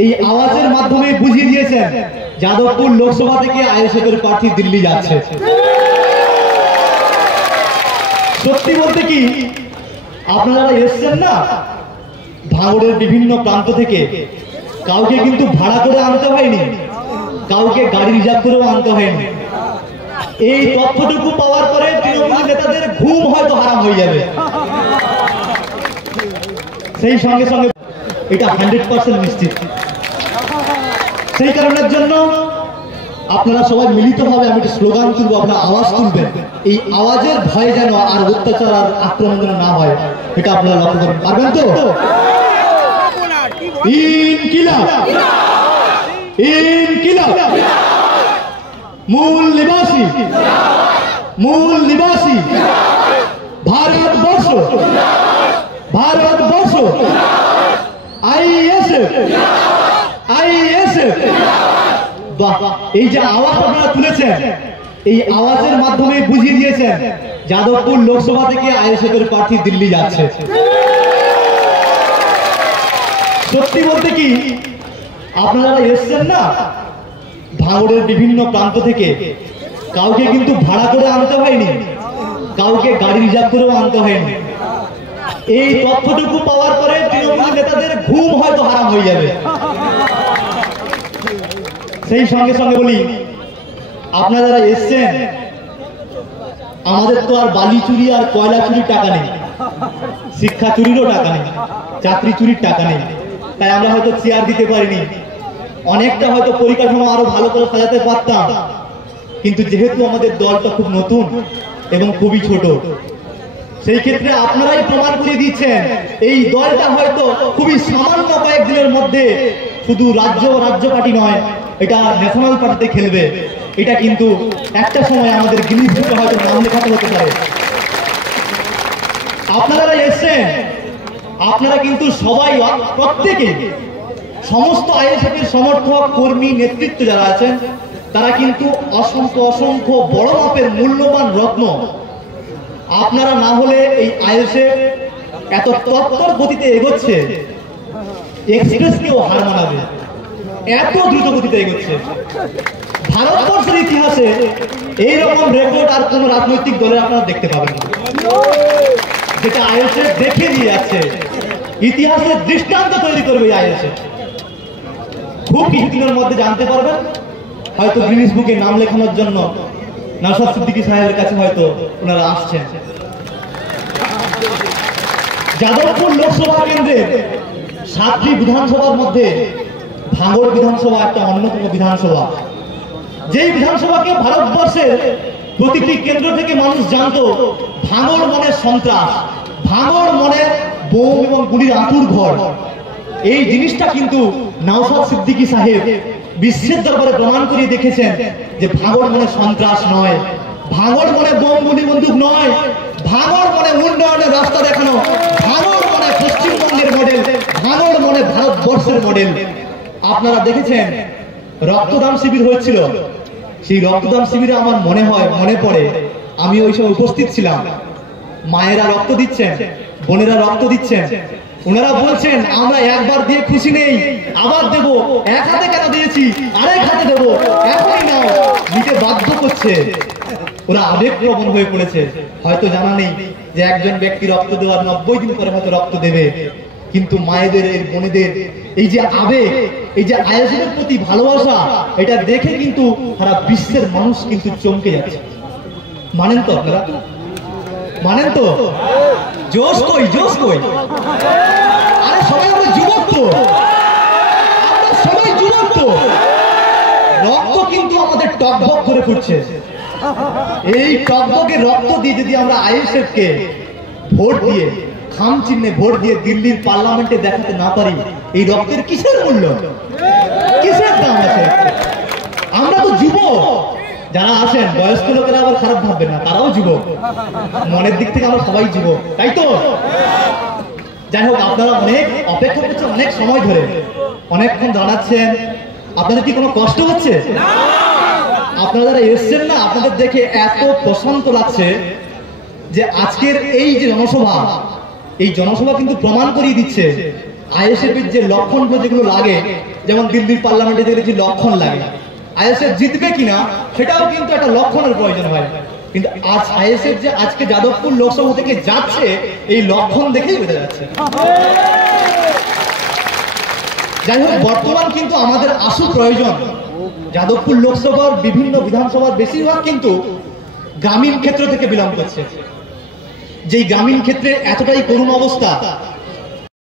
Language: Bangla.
এই আওয়াজের মাধ্যমে বুঝিয়ে দিয়েছেন যাদবপুর লোকসভা থেকে আইএসএফের প্রার্থী দিল্লি যাচ্ছে। সত্যি বলতে কি, আপনারা এসছেন না ভাঙড়ের বিভিন্ন প্রান্ত থেকে, কাউকে কিন্তু ভাড়া করে আনতে হয়নি, কাউকে গাড়ি রিজার্ভ করেও আনতে হয়নি। এই তথ্যটুকু পাওয়ার পরে তৃণমূল নেতাদের ঘুম হয়তো হারাম হয়ে যাবে। সেই সঙ্গে সঙ্গে এটা 100% নিশ্চিত। সেই কারণের জন্য আপনারা সবাই মিলিতভাবে আমি একটা স্লোগান তুলবো, আপনারা আওয়াজ তুলবেন। এই আওয়াজের ভয়ে যেন আর অত্যাচার আর আক্রমণ যেন না হয়, এটা আপনারা লক্ষ্য করবেন। পারবেন তো? ইনকিলাব, ইনকিলাব, মূল নিবাসী, মূল নিবাসী, ভারতবর্ষ, ভারতবর্ষ, আইএসএফ, আইএসএফ। বাহ, এই যে আওয়াজ আপনারা তুলেছেন, এই আওয়াজের মাধ্যমে বুঝিয়ে দিয়েছেন যাদবপুর লোকসভা থেকে আইএসএফের প্রার্থী দিল্লি যাচ্ছে। সত্যি বলতে কি, আপনারা এসছেন না ভাঙড়ের বিভিন্ন প্রান্ত থেকে, কাউকে কিন্তু ভাড়া করে আনতে হয়নি, কাউকে গাড়ি রিজার্ভ করেও আনতে হয়নি। এই তথ্যটুকু পাওয়ার পরে তৃণমূল নেতাদের ঘুম হয়তো হারাম হয়ে যাবে। সেই সঙ্গে সঙ্গে বলি, আপনারা যারা এসছেন, আমাদের তো আর বালি চুরি আর কয়লা চুরির টাকা নেই, শিক্ষা চুরিরও টাকা নেই, চাকরি চুরির টাকা নেই। তাই আমরা হয়তো চেয়ার দিতে পারিনি, অনেকটা হয়তো পরিকাঠামো আরো ভালো করে সাজাতে পারতাম। কিন্তু যেহেতু আমাদের দলটা খুব নতুন এবং খুবই ছোট, সেই ক্ষেত্রে আপনারাই প্রমাণ করে দিচ্ছেন এই দলটা হয়তো খুবই সামান্য কয়েকদিনের মধ্যে শুধু রাজ্য পার্টি নয়, এটা ন্যাশনাল পার্টিতে খেলবে। এটা কিন্তু একটা সময় আমাদের গিনিস বুকে হয়তো নাম লেখাতে হতে পারে। আপনারা এসছেন, আপনারা কিন্তু সবাই, প্রত্যেকে, সমস্ত আইএসএফের সমর্থক, কর্মী, নেতৃত্ব যারা আছেন, তারা কিন্তু অসংখ্য অসংখ্য বড় মাপের মূল্যবান রত্ন। আপনারা না হলে এই আইএসএফ এত তৎপর গতিতে এগোচ্ছে, এক্সপ্রেসকেও হার মানাবে, এত দ্রুত গতিতে এগোচ্ছে। ভারতবর্ষের ইতিহাসে এইরকম রেকর্ড আর কোন রাজনৈতিক দলের আপনারা দেখতে পাবেন না, যেটা আইএসএফ দেখে দিয়ে যাচ্ছে। ইতিহাসের দৃষ্টান্ত তৈরি করবে আইএসএফ। খুব কিছুদিনের মধ্যে জানতে পারবেন, হয়তো গিনিস বুকে নাম লেখানোর জন্য নওশাদ সিদ্দিকী সাহেবের কাছে হয়তো ওনারা আসছেন। যাদবপুর লোকসভা কেন্দ্রের 7টি বিধানসভার মধ্যে ভাঙড় বিধানসভা একটা অন্যতম বিধানসভা, যেই বিধানসভাকে ভারতবর্ষের প্রতিটি কেন্দ্র থেকে মানুষ জানতো ভাঙড় মনে সন্ত্রাস, ভাঙড় মনে বোম এবং গুলির আঁতুর ঘর। এই জিনিসটা কিন্তু নওশাদ সিদ্দিকী সাহেব বিশ্বের দরবারে প্রমাণ করিয়ে দেখেছেন যে ভাঙড় মনে সন্ত্রাস নয়, ভাঙড় মনে বোম গুলি বন্দুক নয়, ভাঙড় মনে উন্নয়নের রাস্তা দেখানো, ভাঙড় মনে পশ্চিমবঙ্গের মডেল, ভাঙড় মনে ভারতবর্ষের মডেল। আপনারা দেখেছেন রক্তদান শিবির হয়েছিল, সেই রক্তদান শিবিরে আমার মনে পড়ে আমি ওই সময় উপস্থিত ছিলাম। মায়েরা রক্ত দিচ্ছেন, বোনেরা রক্ত দিচ্ছেন, ওনারা বলছেন আমরা একবার দিয়ে খুশি নেই, আবার দেব, এক হাতে কেন দিয়েছি আরেক হাতে দেবো, এখনই নাও, নিতে বাধ্য করছে। ওরা আবেগপ্রবণ হয়ে পড়েছে। হয়তো জানা নেই যে একজন ব্যক্তি রক্ত দেওয়ার 90 দিন পরে হয়তো রক্ত দেবে, কিন্তু মায়েদের, এই বোনেদের এই যে আবেগ, এই যে আইএসএফের প্রতি ভালোবাসা, এটা দেখে কিন্তু সারা বিশ্বের মানুষ কিন্তু চমকে যাচ্ছে। মানেন তো আপনারা? মানেন তো? জোশ কই, জোশ কই? আরে সবাই আমরা যুবক তো, আমরা সবাই যুবক তো, রক্ত কিন্তু আমাদের টকবক করে ফুটছে। এই টকবকে রক্ত দিয়ে যদি আমরা আইএসএফ কে ভোট দিয়ে, খাম চিহ্নে ভোট দিয়ে দিল্লির পার্লামেন্টে দেখাতে না পারি, এই রক্তের কিসের মূল্য, কিসের দাম আছে? আমরা তো যুবক, যারা আছেন বয়স্ক লোকেরা আবার খারাপ ভাববেন না, তারাও যুবক, মনের দিক থেকে আমরা সবাই যুবক, তাই তো? যাই হোক, আপনারা অনেক অপেক্ষা করছেন, অনেক সময় ধরে অনেকক্ষণ দাঁড়াচ্ছেন। আপনাদের কি কোনো কষ্ট হচ্ছে? আপনারা যারা এসছেন না, আপনাদের দেখে এত প্রশান্ত লাগছে যে আজকের এই যে জনসভা, এই জনসভা কিন্তু প্রমাণ করিয়ে দিচ্ছে আইএসএফ এর যে লক্ষণ যেগুলো লাগে যেমন দিল্লির পার্লামেন্টে দেখেছি লক্ষণ লাগে, আইএসএফ জিতবে কিনা সেটাও কিন্তু একটা লক্ষণের প্রয়োজন হয়। কিন্তু আজ আইএসএফ যে আজকে যাদবপুর লোকসভা থেকে যাচ্ছে এই লক্ষণ দেখেই বোঝা যাচ্ছে। যাই হোক, বর্তমান কিন্তু আমাদের আসল প্রয়োজন যাদবপুর লোকসভার বিভিন্ন বিধানসভার বেশিরভাগ কিন্তু গ্রামীণ ক্ষেত্র থেকে বিলং করছে। যেই গ্রামীণ ক্ষেত্রে এতটাই করুণ অবস্থা